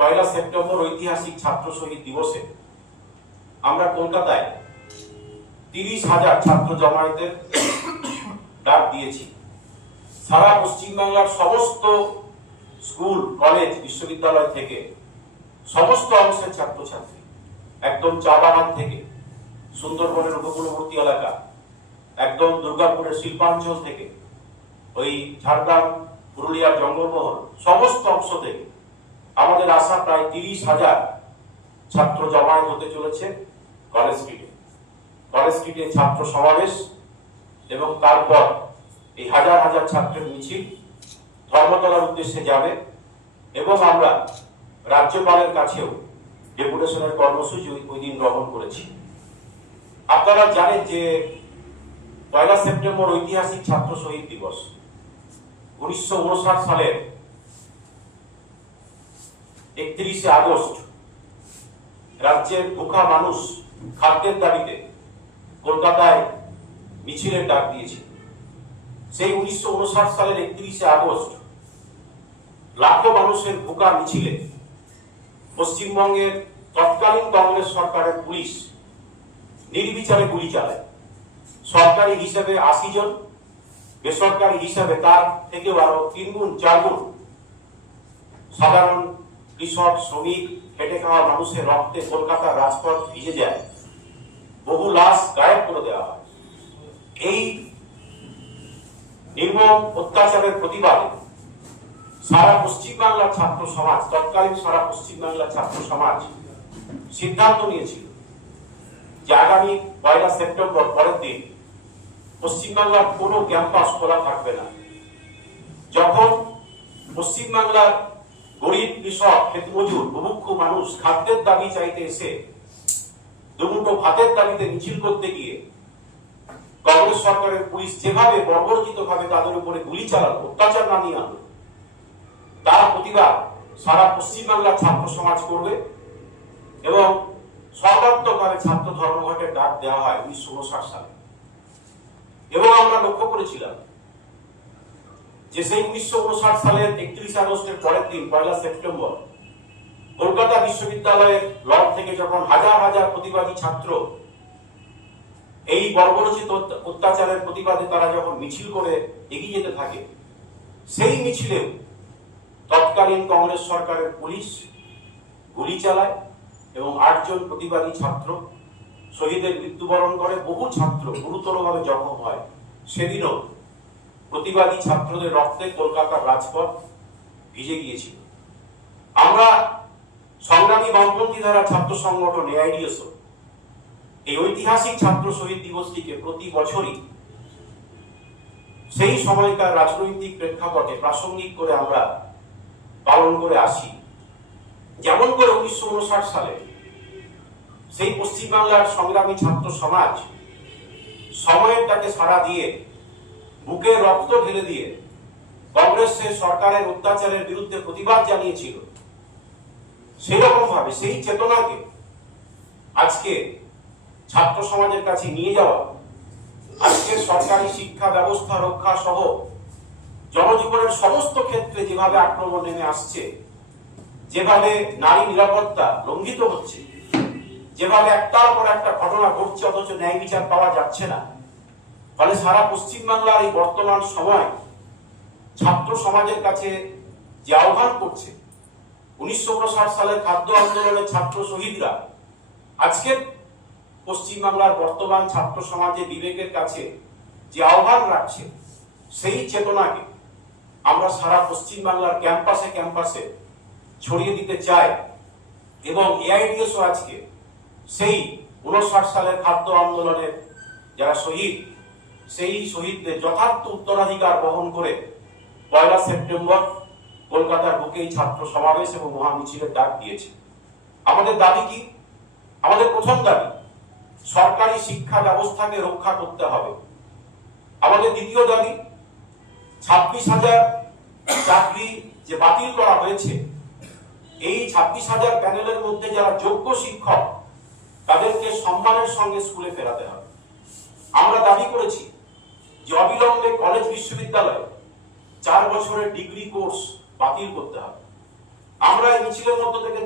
পয়লা September ঐতিহাসিক ছাত্র শহীদ দিবসে আমরা কলকাতায় তিরিশ হাজার ছাত্র জমায়েতের ডাক দিয়েছি। সারা পশ্চিমবাংলার সমস্ত স্কুল, কলেজ, বিশ্ববিদ্যালয় থেকে সমস্ত অংশের ছাত্রছাত্রী একদম চা বাগান থেকে সুন্দরবনের উপকূলবর্তী এলাকা, একদম দুর্গাপুরের শিল্পাঞ্চল থেকে ওই ঝাড়গ্রাম, পুরুলিয়ার জঙ্গলমহল, সমস্ত অংশ থেকে আমাদের আশা প্রায় তিরিশ হাজার ছাত্র জমায়েত হতে চলেছে কলেজ স্ট্রিটে কলেজ স্ট্রিটে ছাত্র সমাবেশ এবং তারপর এই হাজার হাজার ছাত্রের মিছিল ধর্মতলার উদ্দেশ্যে যাবে এবং আমরা রাজ্যপালের কাছেও ডেপুটেশনের কর্মসূচি ওই- দিন গ্রহণ করেছি। আপনারা জানেন যে পয়লা সেপ্টেম্বর ঐতিহাসিক ছাত্র শহীদ দিবস। উনিশশো সালের একত্রিশে আগস্ট রাজ্যের ভুখা মানুষ খাদ্যের দাবিতে কলকাতায় মিছিলের ডাক দিয়েছে। সেই উনিশশো সালের একত্রিশে আগস্ট লাখো মানুষের ভুকা মিছিলে পশ্চিমবঙ্গের তৎকালীন কংগ্রেস সরকারের পুলিশ নির্বিচারে গুলি চালায়। সরকারি হিসেবে আশি জন, বেসরকারি হিসাবে তার থেকেও আরও তিন গুণ চার গুণ সাধারণ কৃষক শ্রমিক খেটে খাওয়া মানুষের রক্তে কলকাতার রাজপথ ভিজে যায়। বহু লাশ গায়েব করে দেওয়া হয়। এই নির্মম অত্যাচারের প্রতিবাদে সারা পশ্চিমবাংলার ছাত্র সমাজ, তৎকালীন সারা পশ্চিমবাংলার ছাত্র সমাজ সিদ্ধান্ত নিয়েছিল যে আগামী পয়লা সেপ্টেম্বর পরের দিন পশ্চিমবাংলার কোনো ক্যাম্পাস খোলা থাকবে না। যখন পশ্চিমবাংলার গরিব কৃষক ক্ষেতমজুর বুভুক্ষ মানুষ খাদ্যের দাবি চাইতে এসে দুমুটো ভাতের দাবিতে মিছিল করতে গিয়ে কংগ্রেস সরকারের পুলিশ যেভাবে বর্বরচিত ভাবে তাদের উপরে গুলি চালালো, অত্যাচার নামিয়ে আনলো, তার প্রতিবাদ সারা পশ্চিমবাংলার ছাত্র সমাজ করবে এবং সর্বাত্মকভাবে ছাত্র ধর্মঘটের ডাক দেওয়া হয় উনিশশো উনষাট সালে। এবং আমরা লক্ষ্য করেছিলাম যে সেই উনিশশো উনষাট সালের একত্রিশ আগস্টের পরের দিন, পয়লা সেপ্টেম্বর, কলকাতা বিশ্ববিদ্যালয়ের লব থেকে যখন হাজার হাজার প্রতিবাদী ছাত্র এই বর্বরচিত অত্যাচারের প্রতিবাদে তারা যখন মিছিল করে এগিয়ে যেতে থাকে, সেই মিছিলে তৎকালীন কংগ্রেস সরকারের পুলিশ গুলি চালায় এবং আটজন প্রতিবাদী ছাত্র শহীদের মৃত্যুবরণ করে। বহু ছাত্র গুরুতরভাবে জখম হয়। সেদিনও প্রতিবাদী ছাত্রদের রক্তে কলকাতার রাজপথ ভিজে গিয়েছিল। আমরা সংগ্রামী বামপন্থী ধারা ছাত্র সংগঠন এই ঐতিহাসিক ছাত্র শহীদ দিবসটিকে প্রতি বছরই সেই সময়কার রাজনৈতিক প্রেক্ষাপটে প্রাসঙ্গিক করে আমরা পালন করে আসি। যেমন করে উনিশশো উনষাট সালে সেই পশ্চিমবাংলার সংগ্রামী ছাত্র সমাজ সময়ের তাকে সাড়া দিয়ে বুকে রক্ত ঢেলে দিয়ে কংগ্রেসের সরকারের অত্যাচারের বিরুদ্ধে প্রতিবাদ জানিয়েছিল। সেরকম ভাবে, সেই চেতনাকে আজকে ছাত্র সমাজের কাছে নিয়ে যাওয়া, আজকে সরকারি শিক্ষা ব্যবস্থা রক্ষা সহ জনজীবনের সমস্ত ক্ষেত্রে যেভাবে আক্রমণ নেমে আসছে, যেভাবে নারী নিরাপত্তা লঙ্ঘিত হচ্ছে, যেভাবে একটার পর একটা ঘটনা ঘটছে, অথচ ন্যায় বিচার পাওয়া যাচ্ছে না ফলে সারা পশ্চিমবাংলার এই বর্তমান সময় ছাত্র সমাজের কাছে যে আহ্বান করছে, উনিশশো সালের খাদ্য আন্দোলনের ছাত্র শহীদরা, আজকের পশ্চিমবাংলার বর্তমান ছাত্র সমাজে বিবেকের কাছে যে আহ্বান রাখছে, সেই চেতনাকে আমরা সারা পশ্চিমবাংলার ক্যাম্পাসে ক্যাম্পাসে ছড়িয়ে দিতে চাই এবং এআইডিএসও আজকে সেই উনষাট সালের খাদ্য আন্দোলনের যারা শহীদ সেই শহীদদের যথার্থ উত্তরাধিকার বহন করে পয়লা সেপ্টেম্বর কলকাতার বুকেই ছাত্র সমাবেশ এবং মহামিছিলের ডাক দিয়েছে। আমাদের দাবি কি? আমাদের প্রথম দাবি, সরকারি শিক্ষা ব্যবস্থাকে রক্ষা করতে হবে। আমাদের দ্বিতীয় দাবি, ছাব্বিশ হাজার চাকরি যে বাতিল করা হয়েছে, এই ছাব্বিশ হাজার প্যানেলের মধ্যে যারা যোগ্য শিক্ষক, তাদেরকে সম্মানের সঙ্গে স্কুলে ফেরাতে হবে। আমরা দাবি করেছি যে অবিলম্বে কলেজ বিশ্ববিদ্যালয়ে চার বছরের ডিগ্রি কোর্স বাতিল করতে হবে। আমরা এই মিছিলের মধ্য থেকে